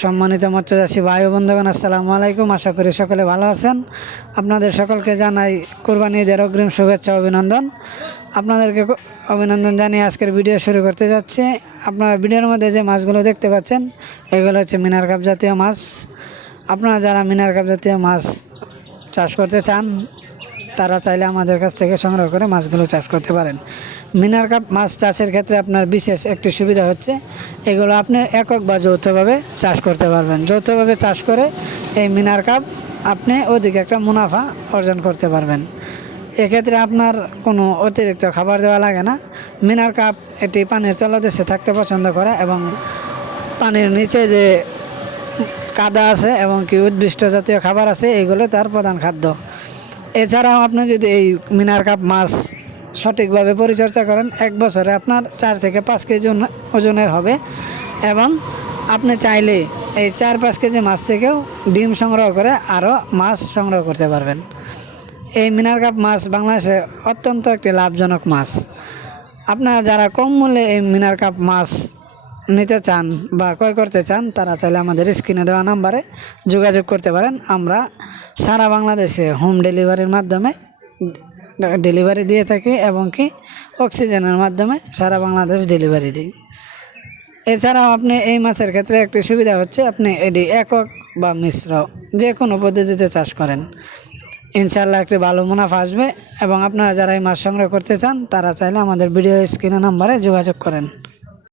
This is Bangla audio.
সম্মানিত মৎস্যচাষী ভাই ও বন্ধুগণ, আসসালামু আলাইকুম। আশা করি সকলে ভালো আছেন। আপনাদের সকলকে জানাই কোরবানি ঈদের অগ্রিম শুভেচ্ছা অভিনন্দন। আপনাদেরকে অভিনন্দন জানিয়ে আজকের ভিডিও শুরু করতে যাচ্ছি। আপনারা ভিডিওর মধ্যে যে মাছগুলো দেখতে পাচ্ছেন এগুলো হচ্ছে মিনার কাপ জাতীয় মাছ। আপনারা যারা মিনার কাপ জাতীয় মাছ চাষ করতে চান তারা চাইলে আমাদের কাছ থেকে সংগ্রহ করে মাছগুলো চাষ করতে পারেন। মিনার কাপ মাছ চাষের ক্ষেত্রে আপনার বিশেষ একটি সুবিধা হচ্ছে এগুলো আপনি একক বা যৌথভাবে চাষ করতে পারবেন। যৌথভাবে চাষ করে এই মিনার কাপ আপনি অধিক একটা মুনাফা অর্জন করতে পারবেন। এক্ষেত্রে আপনার কোনো অতিরিক্ত খাবার দেওয়া লাগে না। মিনার কাপ এটি পানির তলদেশে থাকতে পছন্দ করে এবং পানির নিচে যে কাদা আছে এবং কি উদ্ভিষ্ট জাতীয় খাবার আছে এগুলো তার প্রধান খাদ্য। এছাড়াও আপনি যদি এই মিনার কাপ মাছ সঠিকভাবে পরিচর্যা করেন, এক বছরে আপনার 4 থেকে 5 কেজি ওজনের হবে এবং আপনি চাইলে এই 4-5 কেজি মাছ থেকেও ডিম সংগ্রহ করে আরও মাছ সংগ্রহ করতে পারবেন। এই মিনার কাপ মাছ বাংলাদেশে অত্যন্ত একটি লাভজনক মাছ। আপনারা যারা কম মূল্যে এই মিনার কাপ মাছ নিতে চান বা ক্রয় করতে চান তারা চাইলে আমাদের স্ক্রিনে দেওয়া নাম্বারে যোগাযোগ করতে পারেন। আমরা সারা বাংলাদেশে হোম ডেলিভারির মাধ্যমে ডেলিভারি দিয়ে থাকি এবং কি অক্সিজেনের মাধ্যমে সারা বাংলাদেশ ডেলিভারি দিই। এছাড়াও আপনি এই মাছের ক্ষেত্রে একটি সুবিধা হচ্ছে আপনি এটি একক বা মিশ্র যে কোনো পদ্ধতিতে চাষ করেন, ইনশাআল্লাহ একটি ভালো মুনাফা আসবে। এবং আপনারা যারা এই মাছ সংগ্রহ করতে চান তারা চাইলে আমাদের ভিডিও স্ক্রিনে নাম্বারে যোগাযোগ করেন।